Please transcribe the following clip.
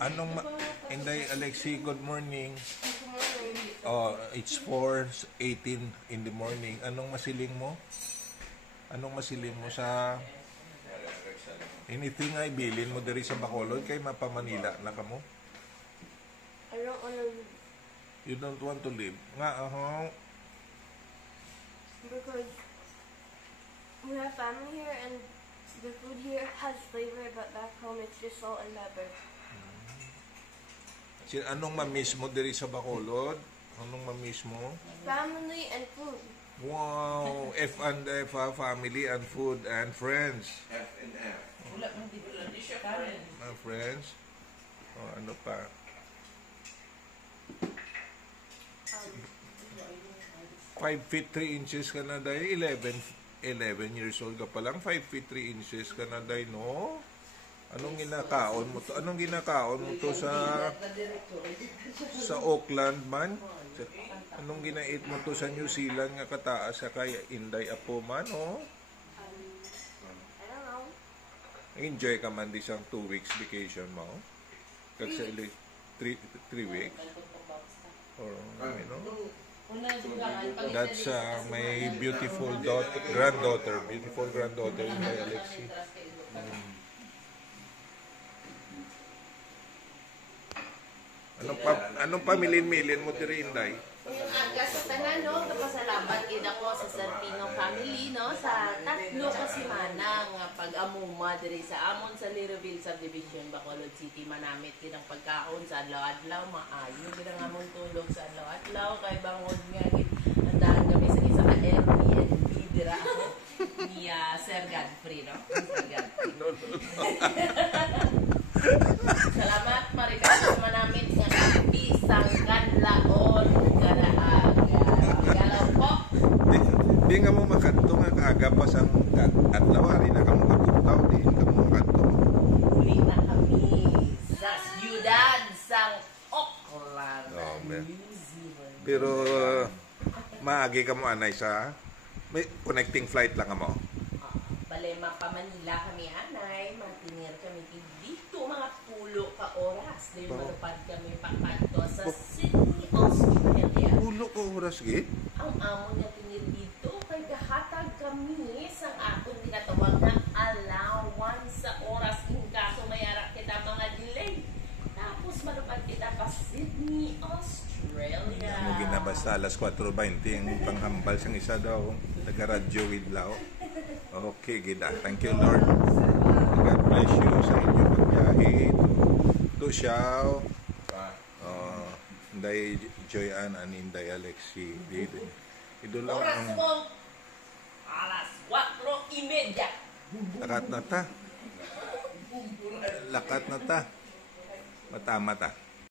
Inday Alexi, good morning. Oh, it's 4:18 in the morning. Anong masiling mo? Anong masiling mo sa anything ay bilin mo diri sa Bacolod kay mapamanila na kamo? I don't want to leave. You don't want to leave? Nga, Because we have family here and the food here has flavor, but back home it's just salt and pepper. Anong ma-miss mo diri sa Bacolod? Anong ma-miss mo? Family and food. Wow! F and F, family and food and friends. F and F. Friends? Oh, ano pa? 5 feet 3 inches ka na dahil 11 years old ka pa lang, 5 feet 3 inches ka na dahil, no? Anong ginakaon mo to? Anong ginakaon mo to sa Auckland man? Anong ginait mo to sa New Zealand nga kataas sa kay Inday Apo man, no? I don't know. Enjoy ka man di siyang 2 weeks vacation mo? Kag sa 3 weeks? Or, you know? That's my beautiful granddaughter, Inday Alexi. Anong pamilin-milin mo diri, Inday? Yung aga sa tanan, no, kapasalamat gid ako sa Sarpino family, no, sa tatlo kasi manang pag-amuma diri sa amon sa Liroville Subdivision, Bacolod City, manamit gid ang pagkaon sa adlaw-adlaw, maayo gid ang amon tulog sa adlaw-adlaw kay bangod nga gid andahan kami sa isa ka Airbnb dira ni Sir Godfrey, no? Sir Godfrey. Salamat marika manamit nga pisang kanlaon galaw po. Di nga mo makadto nga kaaga pa sa adlaw ari na kamo katutaw di ka mo makadto. Uli na kami sa siyudad sang Auckland, New Zealand. Pero maagi ka mo anay sa may connecting flight lang mo. Balema pa Manila kami anay, matinir kami dito mga pulo ka oras. Dahil malupad kami pakanto sa Sydney, Australia. Pulo ka oras gid? Ang amon nga tinir dito kay gahatag kami sang akong ginatawag na allowance sa oras in kaso mayara kita mga delay. Tapos malupad kita pa Sydney, Australia. Mo ginabasta alas 4:20 ang panghambal sang isa daw taga-radyo with Lao. Okay, gida. Thank you, Lord. God bless you sa inyong pagbiyahe to Siao. Inday Joyan and Inday Alexi. Ito lang Oras ang mo, alas 4:30. lakat na ta. Matama ta.